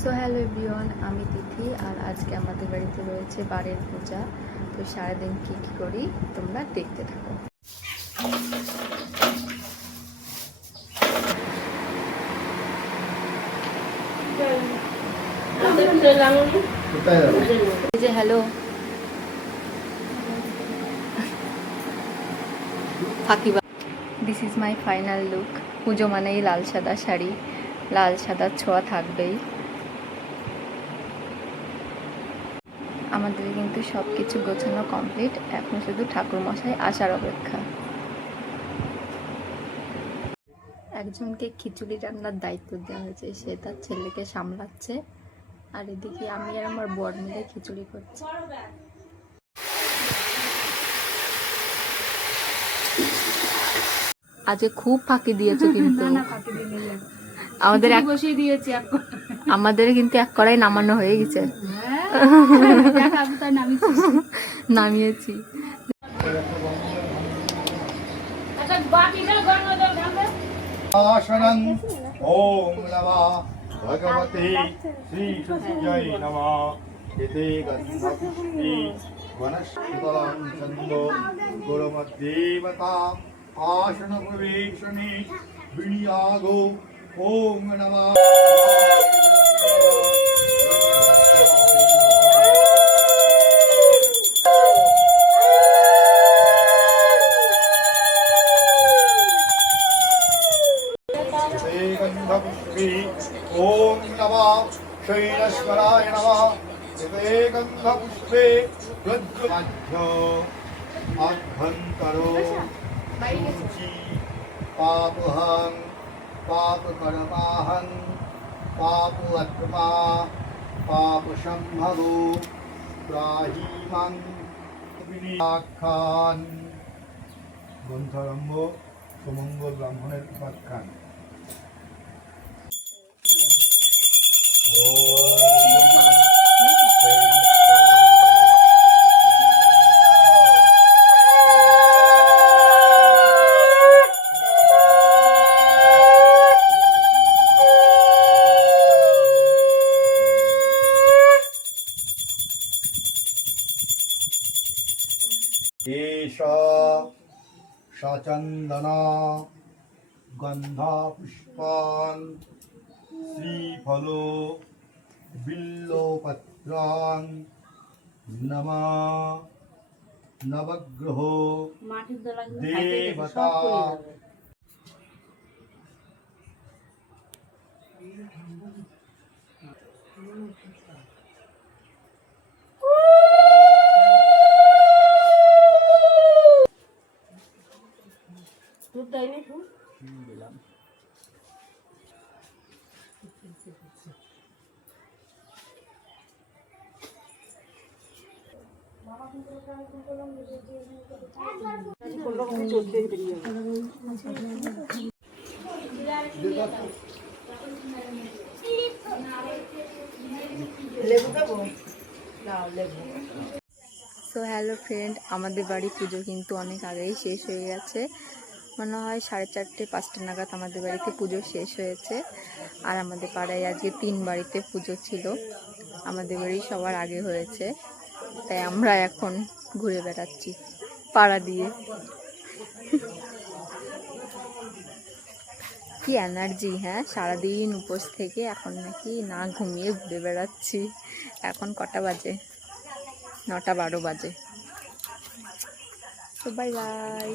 So hello everyone, আমি তিথি আর আজকে আমাদের বাড়িতে রয়েছে বারের পূজা। তো সারাদিন কী কী করি তোমরা দেখতে থাকো। এই যে হ্যালো ফাঁকিবা, this is my final look. Pujo মানেই লাল সাদা শাড়ি, লাল সাদার ছোঁয়া থাকবেই। আমাদের কিন্তু সব কিছু গোছানো কমপ্লিট, এখন শুধু ঠাকুরমশাই আসার অপেক্ষা। একজনকে খিচুড়ি রান্নার দায়িত্ব দেওয়া হয়েছে, সে তার ছেলেকে সামলাচ্ছে, আর এদিকে আমি আর আমার বর মিলে খিচুড়ি করছি। আজকে খুব ফাঁকি দিয়েছে কিন্তু আমাদের কিন্তু এক কড়াই নামানো হয়ে গেছে, নামিয়েছি। আসনং ওম নমঃ ভগবতে শ্রী সূর্যায় নমঃ। এতে গন্ধপুষ্পে বনস্পতিতলং ছন্দ গুরুমদ্দেবতা আসন প্রবেশনে বিনিয়াগো ওম নমঃ। गंधपुष्पे ओम नमः शैलेश्वराय नमः। एते गंधपुष्पे रुद्रमध्य अभ्यंतरो सूचि पापहं पापकर्माहं पापवत्मा पापसंभवो त्राहिमां विनियाखान। গ্রন্থারম্ভ সুমঙ্গল ব্রাহ্মণের উপাখ্যান। সচন্দনা গন্ধা পুষ্পান শ্রীফল বিল্লপত্রান নমঃ নবগ্রহ দেবতা। দিলাম। সো হ্যালো ফ্রেন্ড, আমাদের বাড়ি পুজো কিন্তু অনেক আগেই শেষ হয়ে গেছে। মনে হয় 4:30 5টা নাগাদ আমাদের বাড়িতে পুজো শেষ হয়েছে। আর আমাদের পাড়ায় আজকে 3 বাড়িতে পুজো ছিল, আমাদের বাড়ি সবার আগে হয়েছে, তাই আমরা এখন ঘুরে বেড়াচ্ছি পাড়া দিয়ে। কি এনার্জি, হ্যাঁ, সারাদিন উপোস থেকে এখন নাকি না ঘুমিয়ে ঘুরে বেড়াচ্ছি। এখন কটা বাজে? 9টা 12 বাজে। তো বাই বাই।